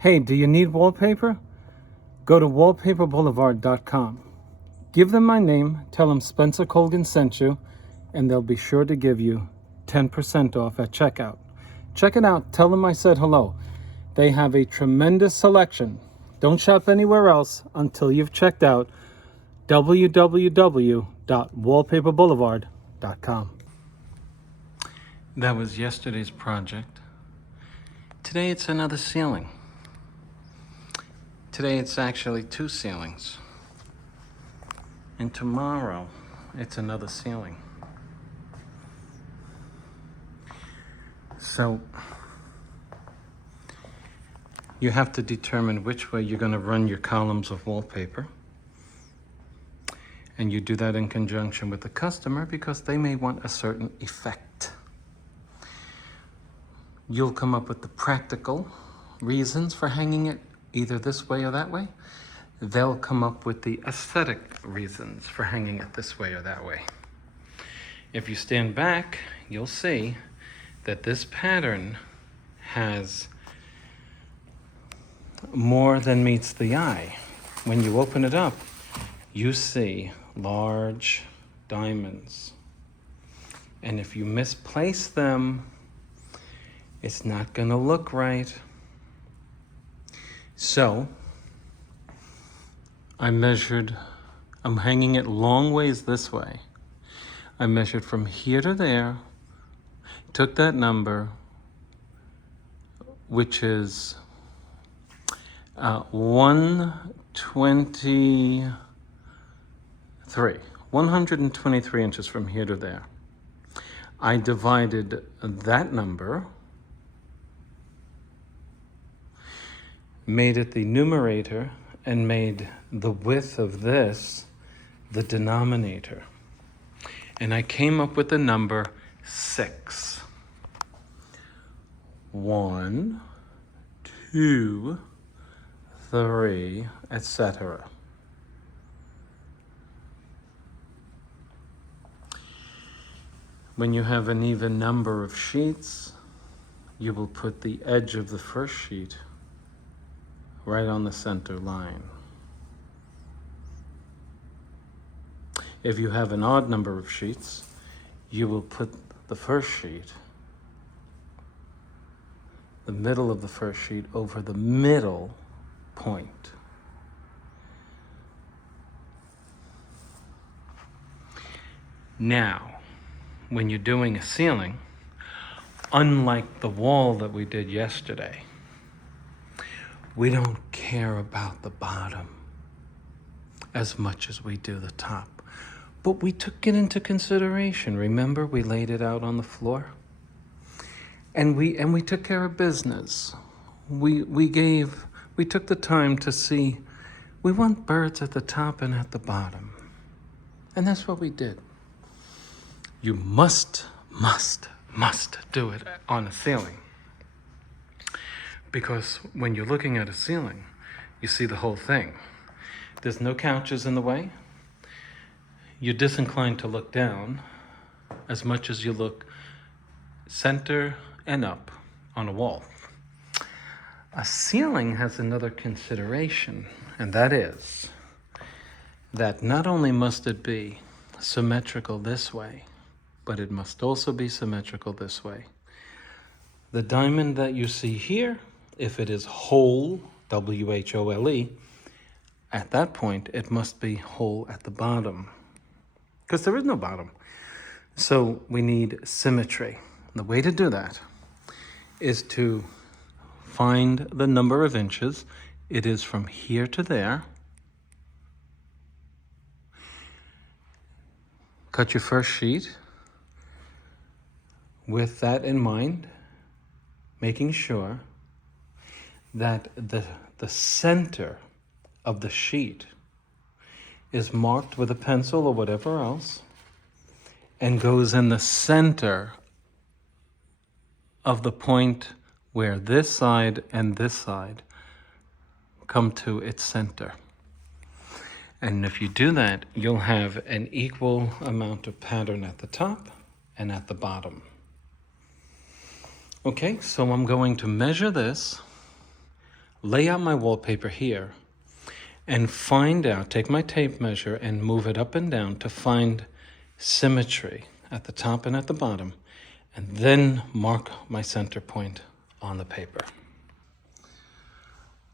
Hey, do you need wallpaper? Go to wallpaperboulevard.com. Give them my name, tell them Spencer Colgan sent you, and they'll be sure to give you 10% off at checkout. Check it out. Tell them I said hello. They have a tremendous selection. Don't shop anywhere else until you've checked out www.wallpaperboulevard.com. That was yesterday's project. Today it's another ceiling. Today it's actually 2 ceilings. And tomorrow it's another ceiling. So you have to determine which way you're going to run your columns of wallpaper. And you do that in conjunction with the customer because they may want a certain effect. You'll come up with the practical reasons for hanging it either this way or that way. They'll come up with the aesthetic reasons for hanging it this way or that way. If you stand back, you'll see that this pattern has more than meets the eye. When you open it up, you see large diamonds. And if you misplace them, it's not going to look right. So, I'm hanging it long ways this way. I measured from here to there, took that number, which is 123 inches from here to there. I divided that number, made it the numerator, and made the width of this the denominator. And I came up with the number 6. 1, 2, 3, etc. When you have an even number of sheets, you will put the edge of the first sheet right on the center line. If you have an odd number of sheets, you will put the first sheet, the middle of the first sheet, over the middle point. Now, when you're doing a ceiling, unlike the wall that we did yesterday, we don't care about the bottom as much as we do the top. But we took it into consideration. Remember, we laid it out on the floor? And we took care of business. We took the time to see, we want birds at the top and at the bottom. And that's what we did. You must do it on a ceiling. Because when you're looking at a ceiling, you see the whole thing. There's no couches in the way. You're disinclined to look down as much as you look center and up on a wall. A ceiling has another consideration, and that is that not only must it be symmetrical this way, but it must also be symmetrical this way. The diamond that you see here, if it is whole, W-H-O-L-E, at that point, it must be whole at the bottom, because there is no bottom. So we need symmetry. The way to do that is to find the number of inches. It is from here to there. Cut your first sheet with that in mind, making sure that the center of the sheet is marked with a pencil or whatever else and goes in the center of the point where this side and this side come to its center. And if you do that, you'll have an equal amount of pattern at the top and at the bottom. Okay, so I'm going to measure this. lay out my wallpaper here, and find out, take my tape measure and move it up and down to find symmetry at the top and at the bottom, and then mark my center point on the paper.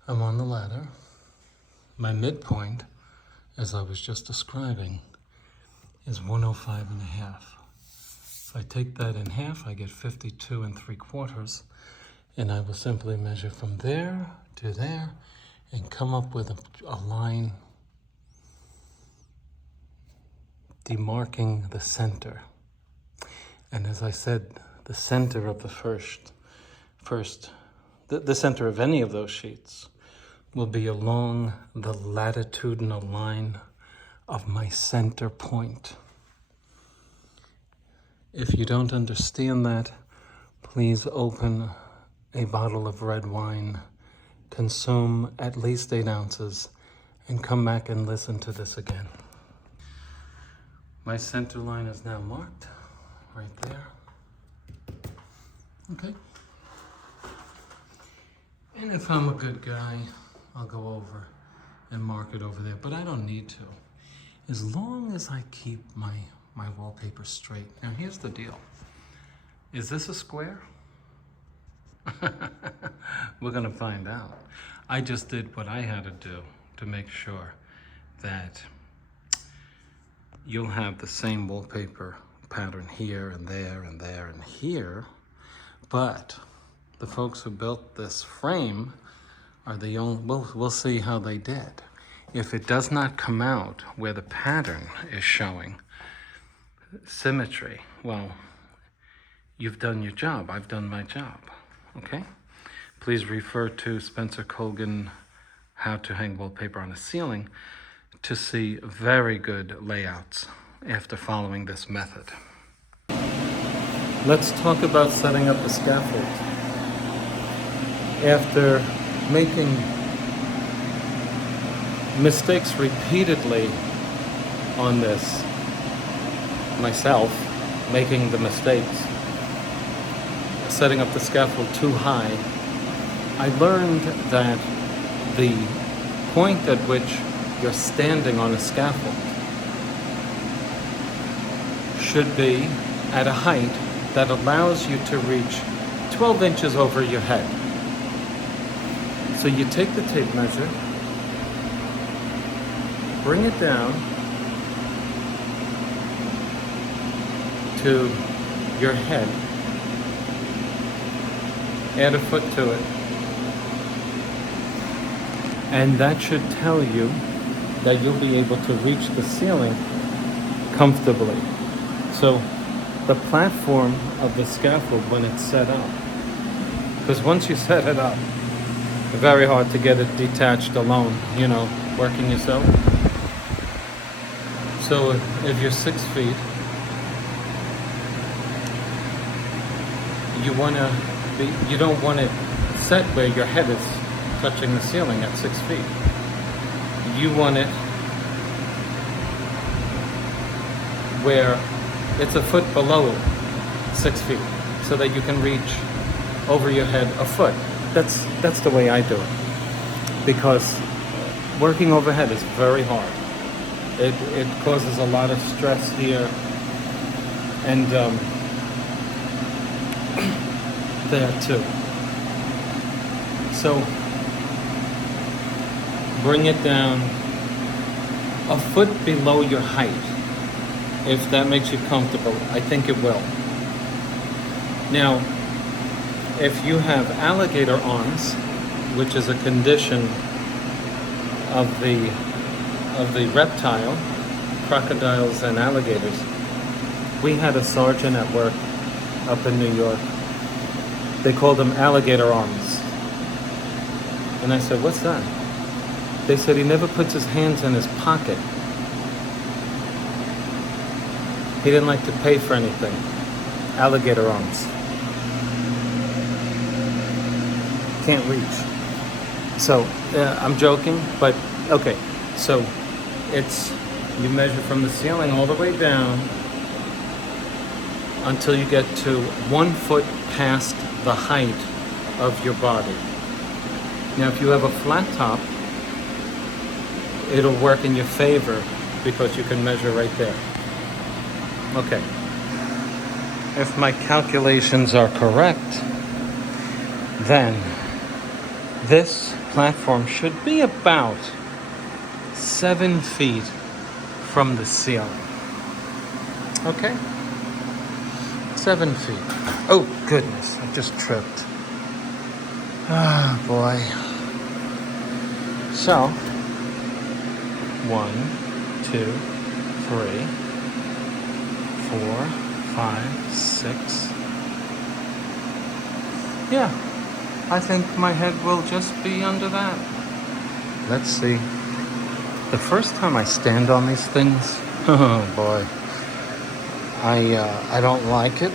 I'm on the ladder. My midpoint, as I was just describing, is 105 and a half. If I take that in half, I get 52 3/4, and I will simply measure from there to there and come up with a line demarking the center. And as I said, the center of the the center of any of those sheets will be along the latitudinal line of my center point. If you don't understand that, please open a bottle of red wine, consume at least 8 ounces, and come back and listen to this again. My center line is now marked right there. Okay. And if I'm a good guy, I'll go over and mark it over there, but I don't need to. As long as I keep my wallpaper straight. Now here's the deal. Is this a square? We're gonna find out. I just did what I had to do to make sure that you'll have the same wallpaper pattern here and there and there and here, but the folks who built this frame are the only, we'll see how they did. If it does not come out where the pattern is showing symmetry, well, you've done your job. I've done my job, okay? Please refer to Spencer Colgan, How to Hang Wallpaper on a Ceiling, to see very good layouts after following this method. Let's talk about setting up the scaffold. After making mistakes repeatedly on this, myself making the mistakes, setting up the scaffold too high, I learned that the point at which you're standing on a scaffold should be at a height that allows you to reach 12 inches over your head. So you take the tape measure, bring it down to your head, add a foot to it, and that should tell you that you'll be able to reach the ceiling comfortably. So the platform of the scaffold when it's set up, because once you set it up, it's very hard to get it detached alone, you know, working yourself. So if you're 6 feet, you don't want it set where your head is touching the ceiling at 6 feet. You want it where it's a foot below 6 feet, so that you can reach over your head a foot. That's the way I do it, because working overhead is very hard. It causes a lot of stress here, and there too. So bring it down a foot below your height, if that makes you comfortable. I think it will. Now, if you have alligator arms, which is a condition of the reptile, crocodiles and alligators, we had a sergeant at work up in New York. They called them alligator arms. And I said, what's that? They said he never puts his hands in his pocket. He didn't like to pay for anything. Alligator arms. Can't reach. So, I'm joking, but okay. So, you measure from the ceiling all the way down until you get to 1 foot past the height of your body. Now if you have a flat top, it'll work in your favor because you can measure right there. Okay. If my calculations are correct, then this platform should be about 7 feet from the ceiling. Okay? 7 feet. Oh, goodness, I just tripped. Ah, boy. So, 1, 2, 3, 4, 5, 6. Yeah, I think my head will just be under that. Let's see. The first time I stand on these things, oh boy, I don't like it.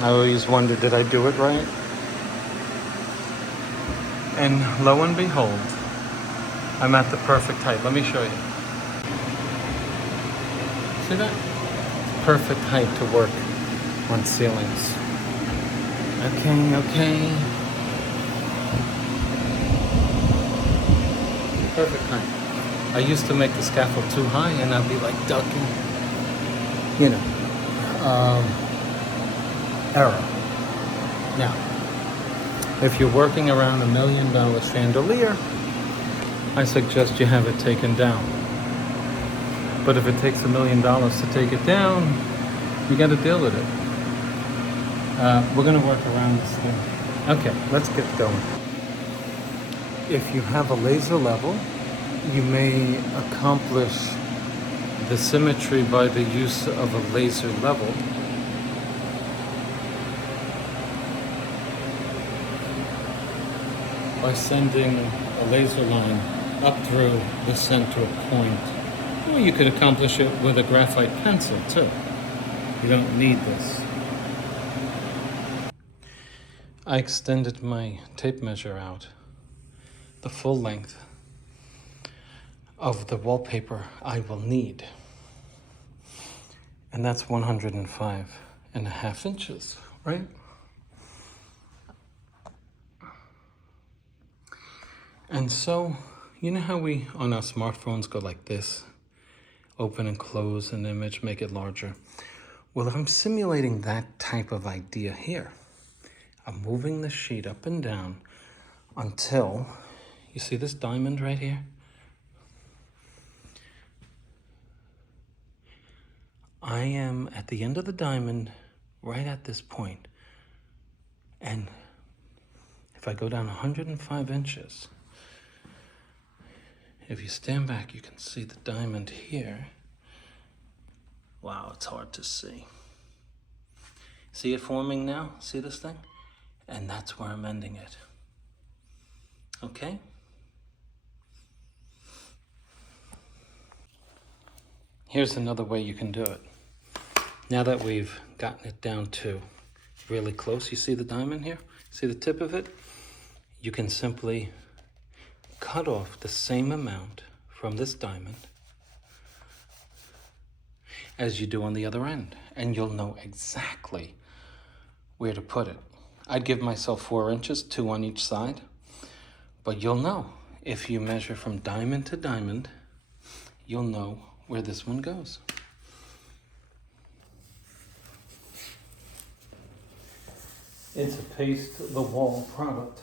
I always wonder, did I do it right? And lo and behold, I'm at the perfect height. Let me show you. See that? Perfect height to work on ceilings. Okay. Perfect height. I used to make the scaffold too high and I'd be like ducking. You know. Error. Now, if you're working around $1 million chandelier, I suggest you have it taken down. But if it takes $1 million to take it down, you got to deal with it. We're going to work around this thing. Okay, let's get going. If you have a laser level, you may accomplish the symmetry by the use of a laser level. By sending a laser line up through the center point. Or you could accomplish it with a graphite pencil too. You don't need this. I extended my tape measure out the full length of the wallpaper I will need. And that's 105.5 inches, right? And so, you know how we, on our smartphones, go like this? Open and close an image, make it larger. Well, if I'm simulating that type of idea here, I'm moving the sheet up and down until, you see this diamond right here? I am at the end of the diamond, right at this point. And if I go down 105 inches, if you stand back, you can see the diamond here. Wow, it's hard to see. See it forming now? See this thing? And that's where I'm ending it. Okay? Here's another way you can do it. Now that we've gotten it down to really close, you see the diamond here? See the tip of it? You can simply cut off the same amount from this diamond as you do on the other end, and you'll know exactly where to put it. I'd give myself 4 inches, 2 on each side, but you'll know. If you measure from diamond to diamond, you'll know where this one goes. It's a paste the wall product.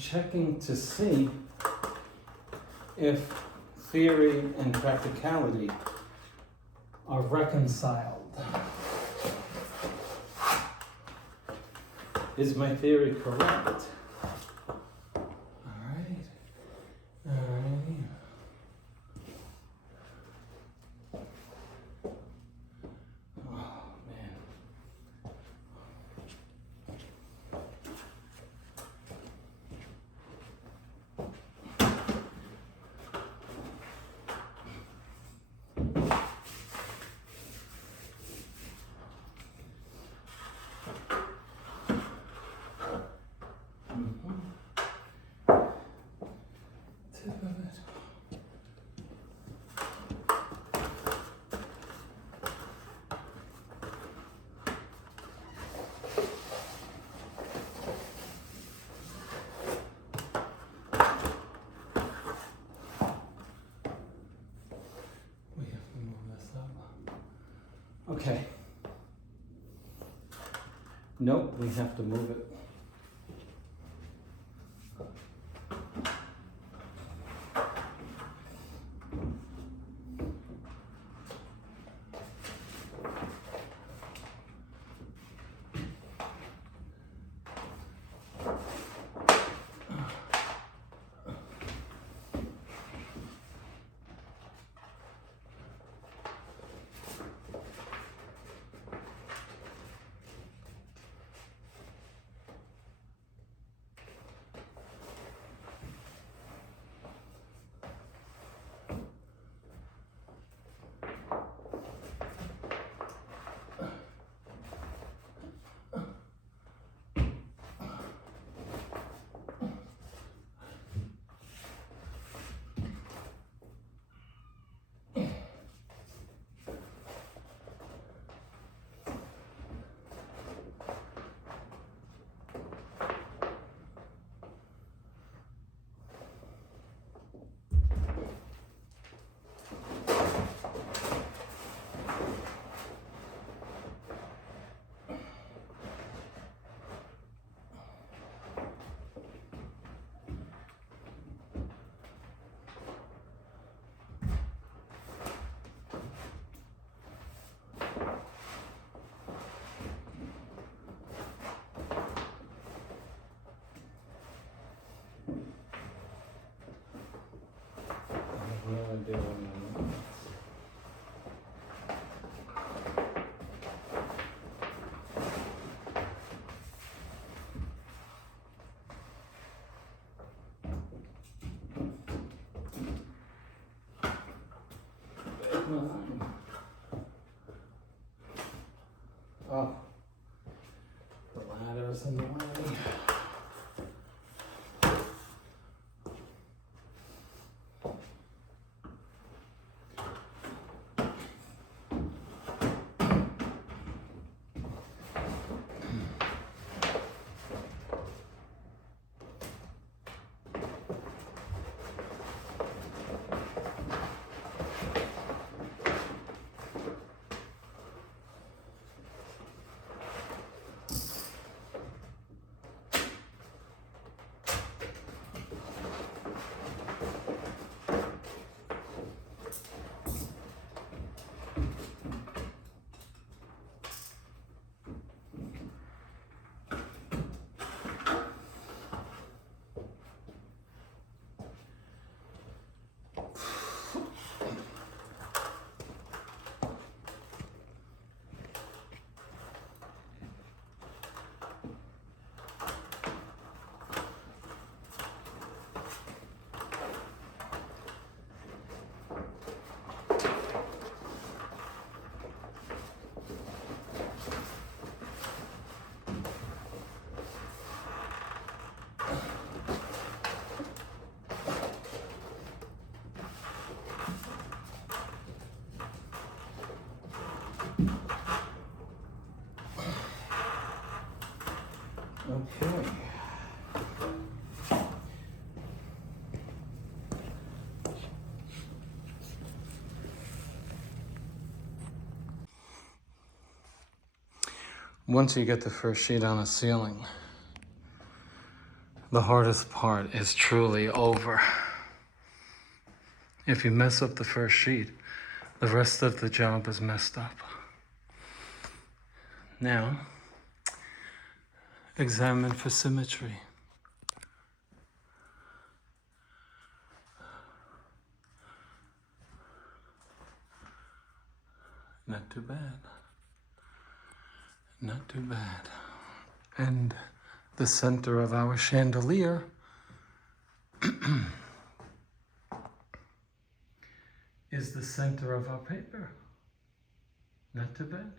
checking to see if theory and practicality are reconciled. Is my theory correct? Alright. Alright. Oh man. Tip of it. We have to move this up. Okay. Nope, we have to move it. No idea what that means. Big line. Oh, the ladder's in the way. Okay. Once you get the first sheet on a ceiling, The hardest part is truly over. If you mess up the first sheet, the rest of the job is messed up. Now, examine for symmetry. Not too bad. Not too bad. And the center of our chandelier is the center of our paper. Not too bad.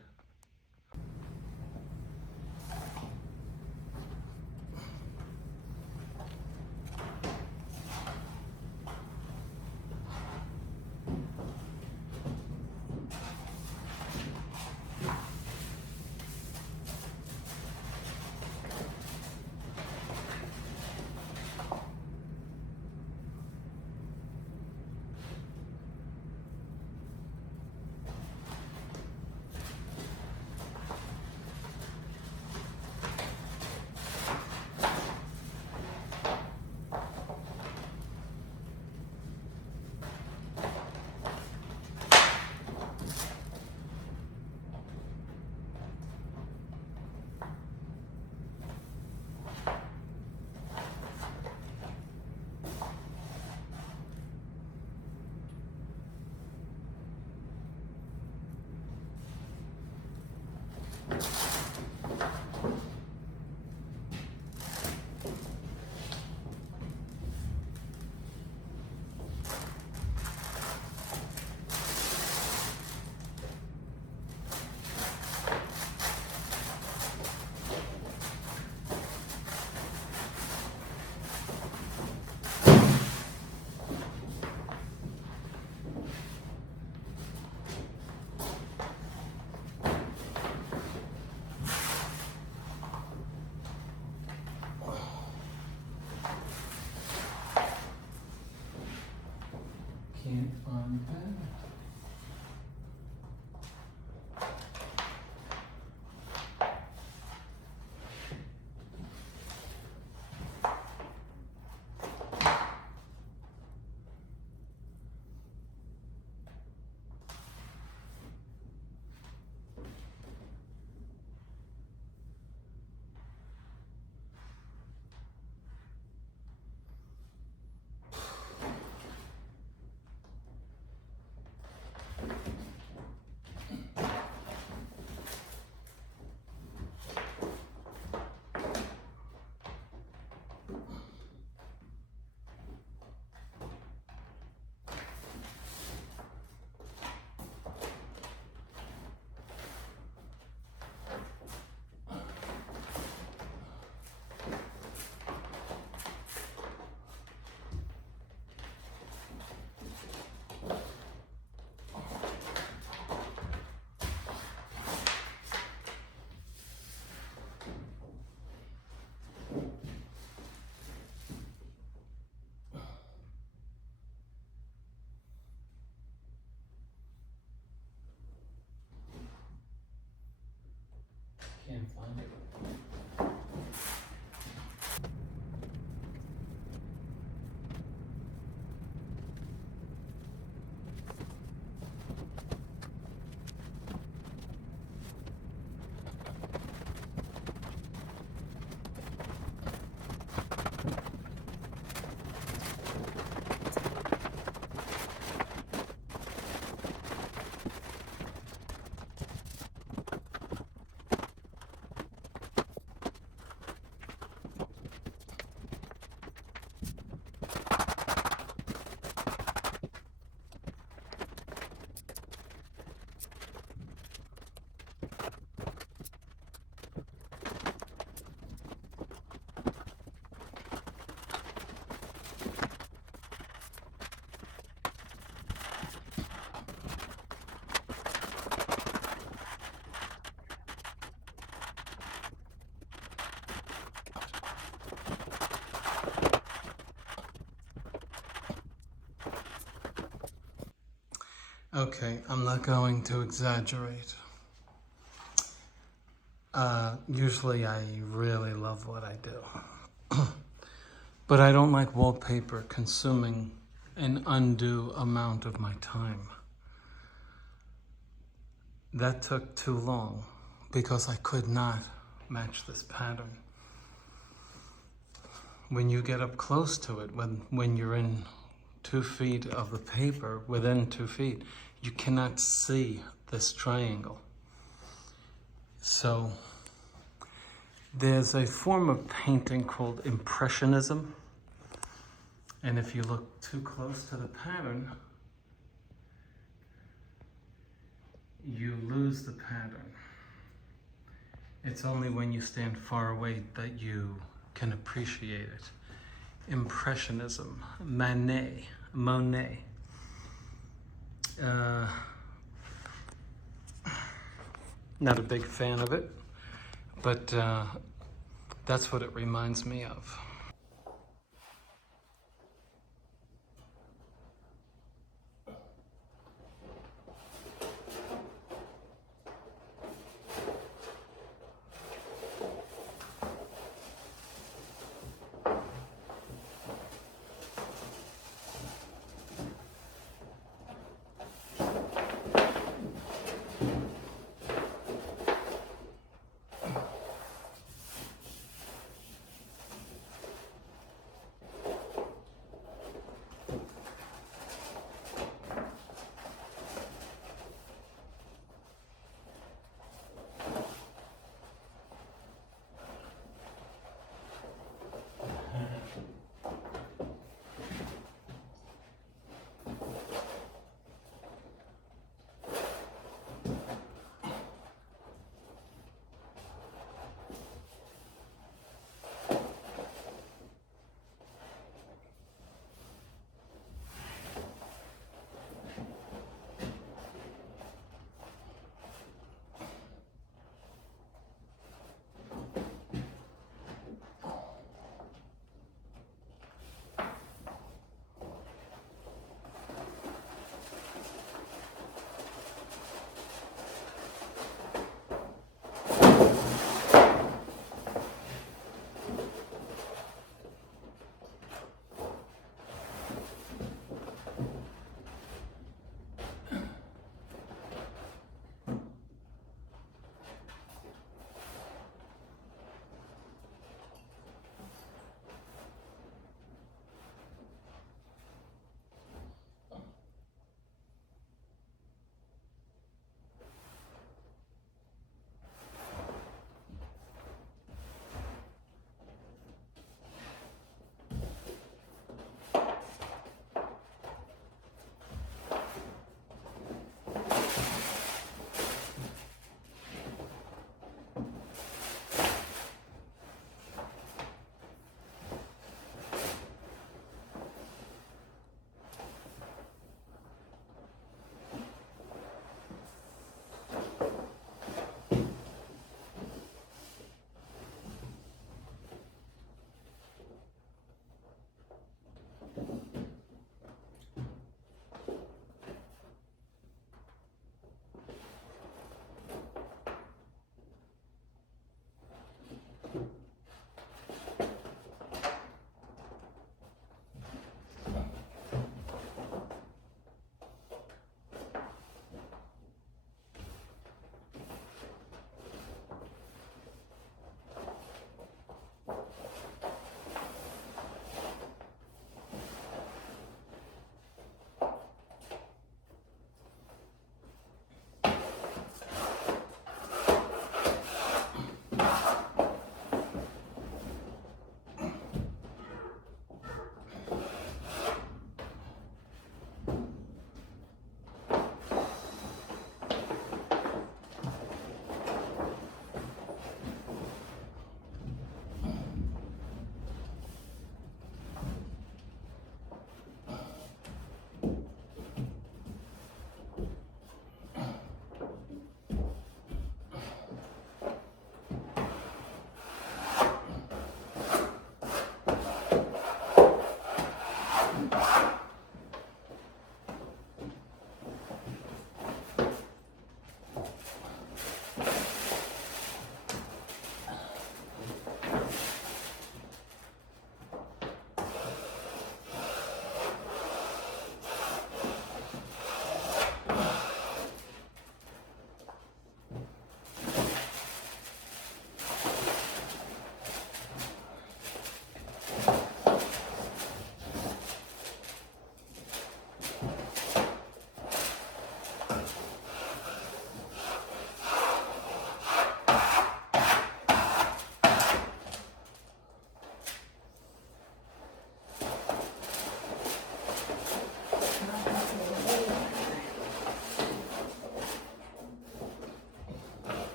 Can't find that. Can't find it. Okay, I'm not going to exaggerate. Usually I really love what I do. But I don't like wallpaper consuming an undue amount of my time. That took too long because I could not match this pattern. When you get up close to it, when you're in 2 feet of the paper, within 2 feet, you cannot see this triangle. So there's a form of painting called Impressionism. And if you look too close to the pattern, you lose the pattern. It's only when you stand far away that you can appreciate it. Impressionism, Monet. Not a big fan of it, but that's what it reminds me of.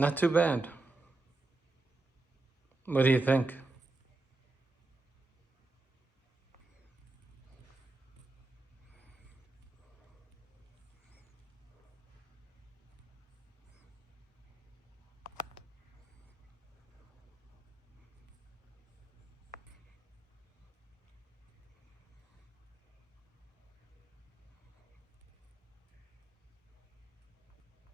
Not too bad. What do you think?